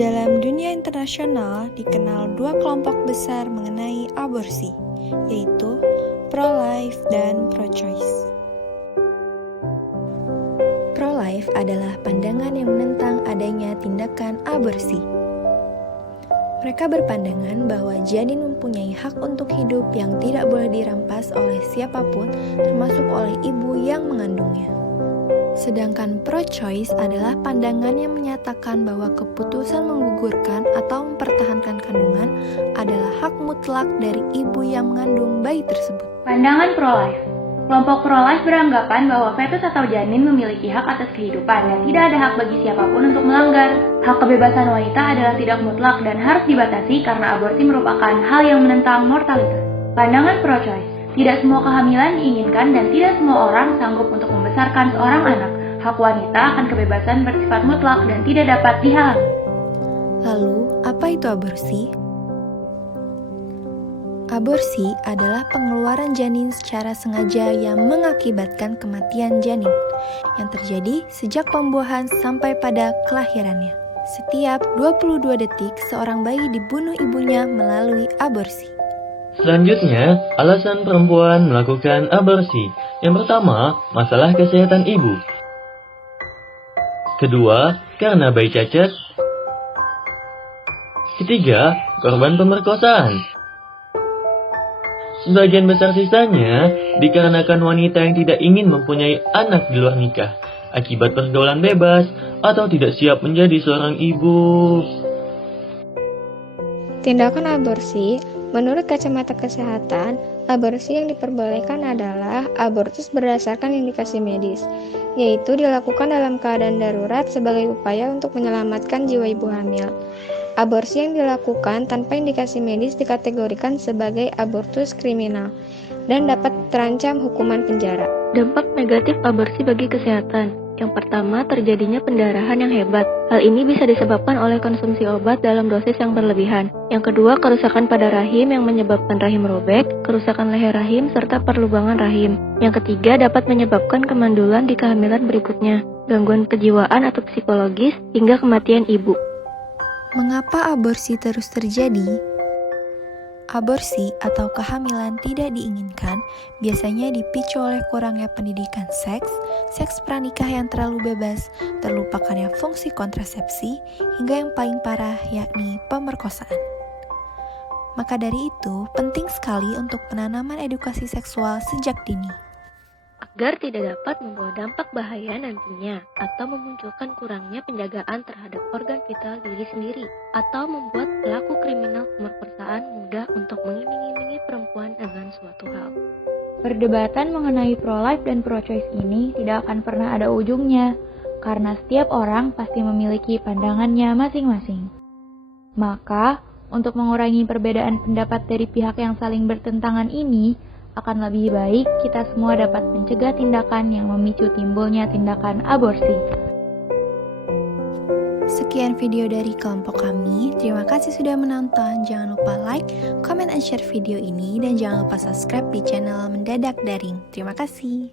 Dalam dunia internasional dikenal dua kelompok besar mengenai aborsi, yaitu pro-life dan pro-choice. Pro-life adalah pandangan yang menentang adanya tindakan aborsi. Mereka berpandangan bahwa janin mempunyai hak untuk hidup yang tidak boleh dirampas oleh siapapun, termasuk oleh ibu yang mengandungnya. Sedangkan pro-choice adalah pandangan yang menyatakan bahwa keputusan menggugurkan atau mempertahankan kandungan adalah hak mutlak dari ibu yang mengandung bayi tersebut. Pandangan pro-life. Kelompok pro-life beranggapan bahwa fetus atau janin memiliki hak atas kehidupan dan tidak ada hak bagi siapapun untuk melanggar. Hak kebebasan wanita adalah tidak mutlak dan harus dibatasi karena aborsi merupakan hal yang menentang mortalitas. Pandangan pro-choice. Tidak semua kehamilan diinginkan dan tidak semua orang sanggup untuk membesarkan seorang anak. Hak wanita akan kebebasan bersifat mutlak dan tidak dapat dihalangi. Lalu, apa itu aborsi? Aborsi adalah pengeluaran janin secara sengaja yang mengakibatkan kematian janin yang terjadi sejak pembuahan sampai pada kelahirannya. Setiap 22 detik seorang bayi dibunuh ibunya melalui aborsi. Selanjutnya, alasan perempuan melakukan aborsi. Yang pertama, masalah kesehatan ibu. Kedua, karena bayi cacat. Ketiga, korban pemerkosaan. Sebagian besar sisanya dikarenakan wanita yang tidak ingin mempunyai anak di luar nikah, akibat pergaulan bebas, atau tidak siap menjadi seorang ibu. Tindakan aborsi, menurut kacamata kesehatan, aborsi yang diperbolehkan adalah abortus berdasarkan indikasi medis, yaitu dilakukan dalam keadaan darurat sebagai upaya untuk menyelamatkan jiwa ibu hamil. Aborsi yang dilakukan tanpa indikasi medis dikategorikan sebagai abortus kriminal dan dapat terancam hukuman penjara. Dampak negatif aborsi bagi kesehatan. Yang pertama, terjadinya pendarahan yang hebat. Hal ini bisa disebabkan oleh konsumsi obat dalam dosis yang berlebihan. Yang kedua, kerusakan pada rahim yang menyebabkan rahim robek, kerusakan leher rahim, serta perlubangan rahim. Yang ketiga, dapat menyebabkan kemandulan di kehamilan berikutnya, gangguan kejiwaan atau psikologis, hingga kematian ibu. Mengapa aborsi terus terjadi? Aborsi atau kehamilan tidak diinginkan biasanya dipicu oleh kurangnya pendidikan seks pranikah yang terlalu bebas, terlupakannya fungsi kontrasepsi, hingga yang paling parah yakni pemerkosaan. Maka dari itu, penting sekali untuk penanaman edukasi seksual sejak dini. Agar tidak dapat membawa dampak bahaya nantinya, atau memunculkan kurangnya penjagaan terhadap organ vital diri sendiri, atau membuat pelaku kriminal pemerkosaan mudah untuk mengiming-imingi perempuan dengan suatu hal. Perdebatan mengenai pro-life dan pro-choice ini tidak akan pernah ada ujungnya, karena setiap orang pasti memiliki pandangannya masing-masing. Maka, untuk mengurangi perbedaan pendapat dari pihak yang saling bertentangan ini, akan lebih baik kita semua dapat mencegah tindakan yang memicu timbulnya tindakan aborsi. Sekian video dari kelompok kami. Terima kasih sudah menonton. Jangan lupa like, comment, and share video ini. Dan jangan lupa subscribe di channel Mendadak Daring. Terima kasih.